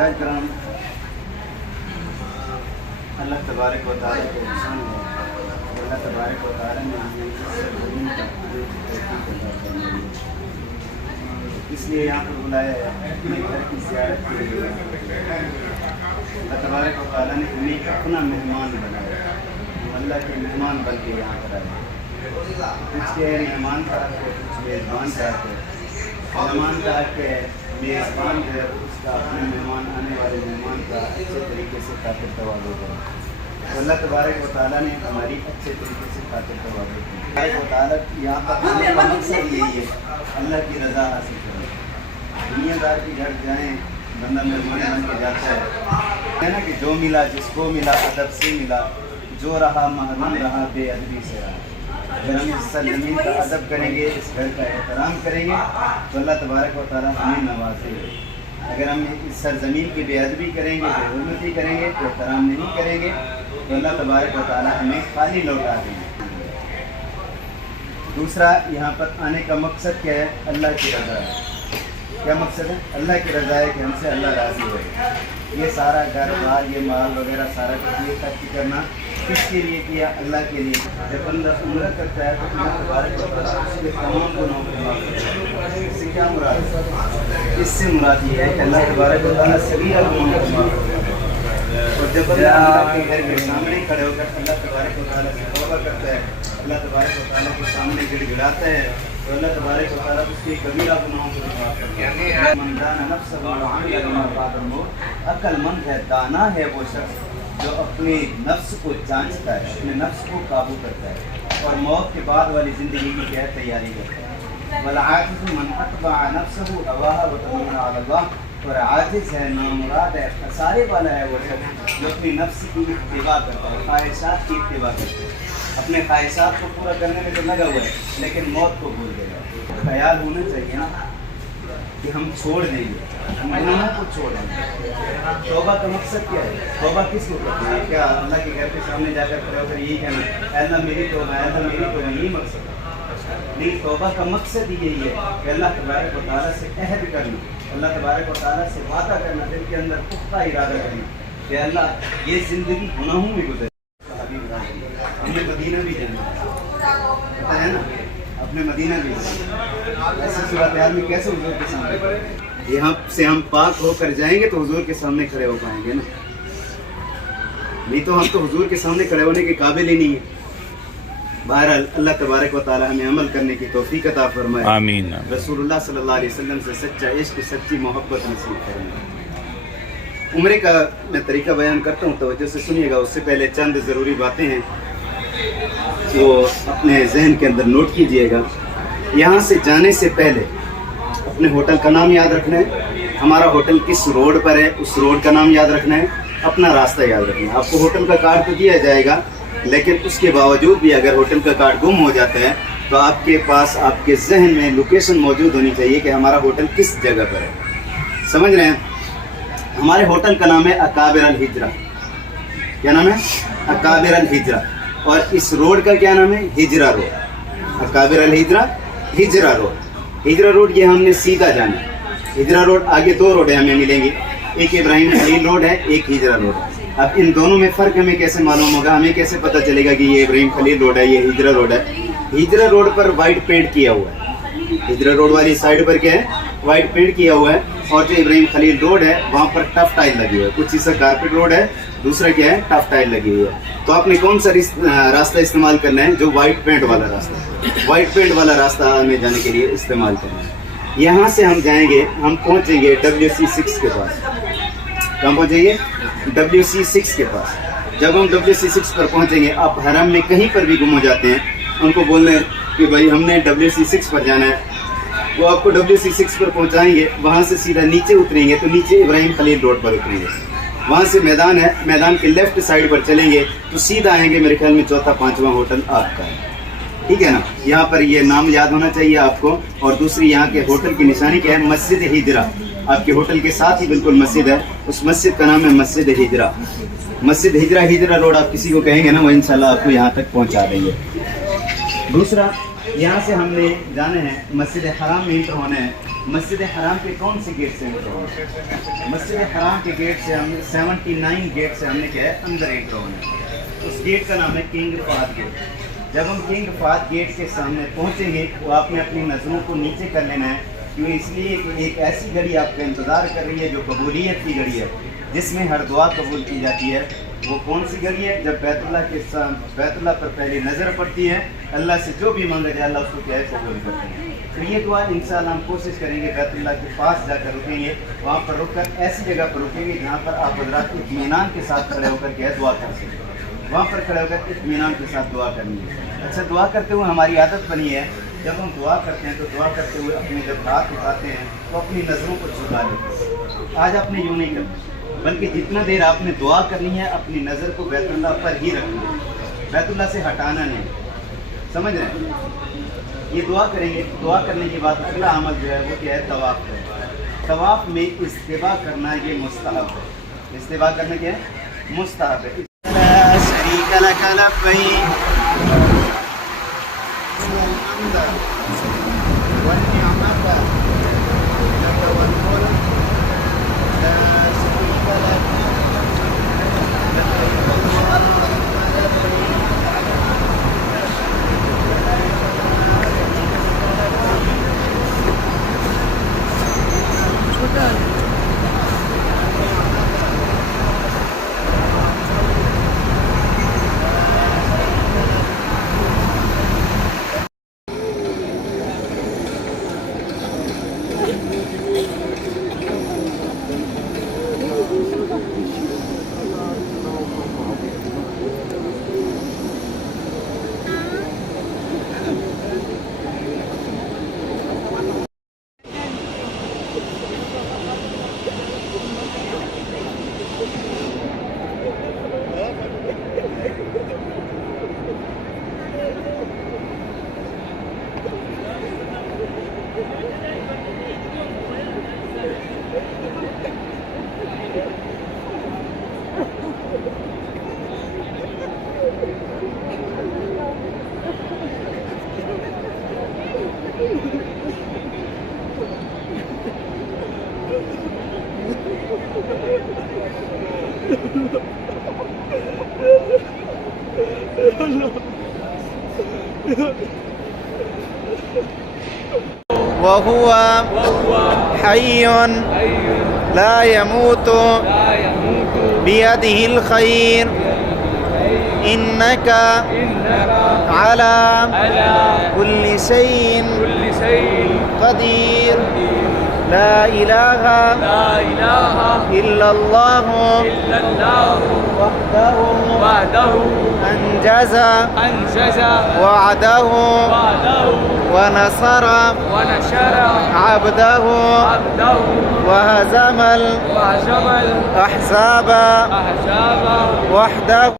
हजाज कराम अल्लाह तबारक व तआला के इंसान है। अल्लाह तबारक व तआला ने हमें इसलिए यहाँ पर बुलाया है अपने घर की ज़ियारत के लिए। अल्लाह तबारक व तआला ने हमें अपना मेहमान बनाया, हम अल्लाह के मेहमान बन के यहाँ पर आए। कुछ के मेहमान का हक है, कुछ मेज़बान का हक है। मेहमान का हक है, मेज़बान जो है उसका अपने मेहमान आने वाले मेहमान का अच्छे तरीके से खातिर तवाज़ुन करें। तो अल्लाह तबारक व तआला ने हमारी अच्छे तरीके से खातिर तवाज़ुन की। तबारक व तआला यहाँ पर आने का मकसद यही है, अल्लाह की रज़ा हासिल करें। दुनियादार के घर जाएँ, बंदा मेहमान बन के जाता है ना कि जो मिला जिसको मिला अदब से मिला, जो रहा महरूम रहा बेअदबी से रहा। अगर हम इस सरज़मीन का अदब करेंगे, इस घर का एहतराम करेंगे तो अल्लाह तबारक व तआला हमें नवाज़ेंगे। अगर हम इस सरज़मीन की बेअदबी करेंगे, बेहुरमती करेंगे, एहतराम नहीं करेंगे तो अल्लाह तबारक व तआला हमें खाली लौटा देंगे। दूसरा, यहाँ पर आने का मकसद क्या है? अल्लाह की रज़ा है। क्या मकसद है? अल्लाह की रज़ा है कि हमसे अल्लाह राज़ी हो। ये सारा घर बार, ये माल वगैरह सारा कुछ ये खर्च करना किसके लिए किया? अल्लाह के लिए। जब बंदा उम्र करता है तो अल्लाह तबारक व तआला उसके तमाम गुनाहों को माफ़ करता है। इससे क्या मुराद है? इससे मुराद ये है कि अल्लाह तबारक व तआला सगीरा गुनाहों को माफ़ करता है। और जब बंदा अल्लाह के घर के सामने खड़े होकर अल्लाह तबारक व तआला से तौबा करता है, अल्लाह तबारक व तआला के सामने गिड़गिड़ाता है तो अल्लाह तबारक व तआला उसके कबीरा गुनाहों को माफ़ करता है। मन दाना नफ्सहु व अमिला बिमा बअदल मौत, अक्लमंद है, दाना है वो शख्स जो अपने नफ्स को जांचता है, अपने नफ्स को काबू करता है और मौत के बाद वाली ज़िंदगी की क्या तैयारी करता है। वल आजिज़ु मन अतबअ नफ्सहु हवाहा व तमन्ना अला अल्लाह, और आजिज़ है, नामुराद है, खसारे वाला है वो शख्स जो अपनी नफ्स की इत्तिबा करता है, ख्वाहिशात की इत्तिबा करता है। अपने ख्वाहिशात को पूरा करने में तो लगा हुआ है लेकिन मौत को भूल गया। ख्याल होना चाहिए ना कि हम छोड़ देंगे, हम गुनाहों को छोड़ देंगे। तौबा का मकसद क्या है? तौबा किसको करना है? क्या अल्लाह के घर के सामने जाकर खड़े होकर यही कहना अल्लाह मेरी तौबा, अल्लाह मेरी तौबा, यही मकसद है? नहीं, तौबा का मकसद यही है कि अल्लाह तबारक व तआला से अहद करना, अल्लाह तबारक व तआला से वादा करना, दिल के अंदर पुख्ता इरादा करना कि अल्लाह ये ज़िंदगी गुनाहों में गुजरे। हमने मदीना भी जाना है ना, अपने मदीना भी ऐसी सूरत हाल में कैसे हुजूर के सामने? यहाँ से हम पाक होकर जाएंगे तो हुजूर के सामने खड़े हो पाएंगे ना, नहीं तो हम तो हुजूर के सामने खड़े होने के काबिल ही नहीं है। बहरहाल अल्लाह तबारक व तआला हमें अमल करने की तौफीक अता फरमाए। आमीन। रसूलुल्लाह सल्लल्लाहु अलैहि वसल्लम से सच्चा इश्क, सच्ची मोहब्बत नसीब फरमाए। उम्रे का मैं तरीका बयान करता हूँ, तवज्जो से सुनिएगा। उससे पहले चंद ज़रूरी बातें हैं वो अपने जहन के अंदर नोट कीजिएगा। यहाँ से जाने से पहले अपने होटल का नाम याद रखना है, हमारा होटल किस रोड पर है उस रोड का नाम याद रखना है, अपना रास्ता याद रखना है। आपको होटल का कार्ड तो दिया जाएगा लेकिन उसके बावजूद भी अगर होटल का कार्ड गुम हो जाता है तो आपके पास, आपके जहन में लोकेशन मौजूद होनी चाहिए कि हमारा होटल किस जगह पर है। समझ रहे हैं? हमारे होटल का नाम है अकाबिर अल हिजरा। क्या नाम है? अकाबिर अल हिजरा। और इस रोड का क्या नाम है? हिजरा रोड। अकाबिर अल हिजरा, हिजरा रोड। हिजरा रोड ये हमने सीधा जाना। हिजरा रोड आगे दो रोड हमें मिलेंगी, एक इब्राहिम खलील रोड है, एक हिजरा रोड है। अब इन दोनों में फ़र्क हमें कैसे मालूम होगा? हमें कैसे पता चलेगा कि ये इब्राहिम खलील रोड है, ये हिजरा रोड है? हिजरा रोड पर वाइट पेंट किया हुआ है। हिजरा रोड वाली साइड पर क्या है? वाइट पेंट किया हुआ है। और जो इब्राहिम खलील रोड है वहाँ पर टफ टाइल लगी हुई है। कुछ हिस्सा कारपेट रोड है, दूसरा क्या है? टफ टाइल लगी हुई है। तो आपने कौन सा रास्ता इस्तेमाल करना है? जो वाइट पेंट वाला रास्ता है। वाइट पेंट वाला रास्ता हमें जाने के लिए इस्तेमाल करना है। यहाँ से हम जाएंगे, हम पहुँचेंगे WC6 के पास। कहाँ पहुँचेंगे? WC6 के पास। जब हम WC6 पर पहुँचेंगे, आप हरम में कहीं पर भी गुम हो जाते हैं, उनको बोलना है कि भाई हमने WC6 पर जाना है, वो आपको WC6 पर पहुँचाएंगे। वहाँ से सीधा नीचे उतरेंगे तो नीचे इब्राहिम खलील रोड पर उतरेंगे। वहाँ से मैदान है, मैदान के लेफ्ट साइड पर चलेंगे तो सीधा आएंगे। मेरे ख्याल में चौथा पांचवा होटल आपका है, ठीक है ना? यहाँ पर ये नाम याद होना चाहिए आपको। और दूसरी यहाँ के होटल की निशानी क्या है? मस्जिद हिजरा। आपके होटल के साथ ही बिल्कुल मस्जिद है, उस मस्जिद का नाम है मस्जिद हिजरा। मस्जिद हिजरा, हिजरा रोड आप किसी को कहेंगे ना, वो इंशाल्लाह आपको यहाँ तक पहुँचा देंगे। दूसरा, यहाँ से हमने जाना है मस्जिद हराम में इंटर होना है। مسجد حرام کے کون سے گیٹ سے انٹر ہونا؟ مسجد حرام کے گیٹ سے ہم 79 گیٹ سے ہم نے کیا ہے اندر انٹر ہونا ہے. اس گیٹ کا نام ہے کنگ فہد گیٹ. جب ہم کنگ فہد گیٹ کے سامنے پہنچیں گے تو آپ نے اپنی نظروں کو نیچے کر لینا ہے، کیوں اس لیے کہ ایک ایسی گھڑی آپ کا انتظار کر رہی ہے جو قبولیت کی گھڑی ہے، جس میں ہر دعا قبول کی جاتی ہے. وہ کون سی گھڑی ہے؟ جب بیت اللہ پر پہلی نظر پڑتی ہے، اللہ سے جو بھی مانگا جائے اللہ اس کو کیا ہے قبول کرتے ہیں. تو یہ دعا انشاءاللہ ہم کوشش کریں گے بیت اللہ کے پاس جا کر رکیں گے، وہاں پر رک کر ایسی جگہ پر رکیں گے جہاں پر آپ حضرات اطمینان کے ساتھ کھڑے ہو کر کیا ہے دعا کر سکیں. وہاں پر کھڑے ہو کر اطمینان کے ساتھ دعا کرنی ہے. اچھا، دعا کرتے ہوئے ہماری عادت بنی ہے جب ہم دعا کرتے ہیں تو دعا کرتے ہوئے اپنے جب ہاتھ اٹھاتے ہیں تو اپنی نظروں کو جھکا لیتے ہیں. آج آپ نے یوں نہیں کرنا، بلکہ جتنا دیر آپ نے دعا کرنی ہے اپنی نظر کو بیت اللہ پر ہی رکھنا ہے، بیت اللہ سے ہٹانا نہیں. سمجھ رہے ہیں؟ یہ دعا کریں گے. دعا کرنے کے بعد اگلا عمل جو ہے وہ کیا ہے؟ طواف ہے. طواف میں استباء کرنا یہ مستحب ہے. استباء کرنا کیا ہے؟ مستحب ہے. لا شریک لک لبیک الحمد والنعمت لک والملک لا شریک لک لبیک اللهم لبیک وهو حي لا يموت بيده الخير إنك على كل شيء قدير لا إله إلا الله وحده أنجز وعده ونصر عبده وهزم الأحزاب وحده.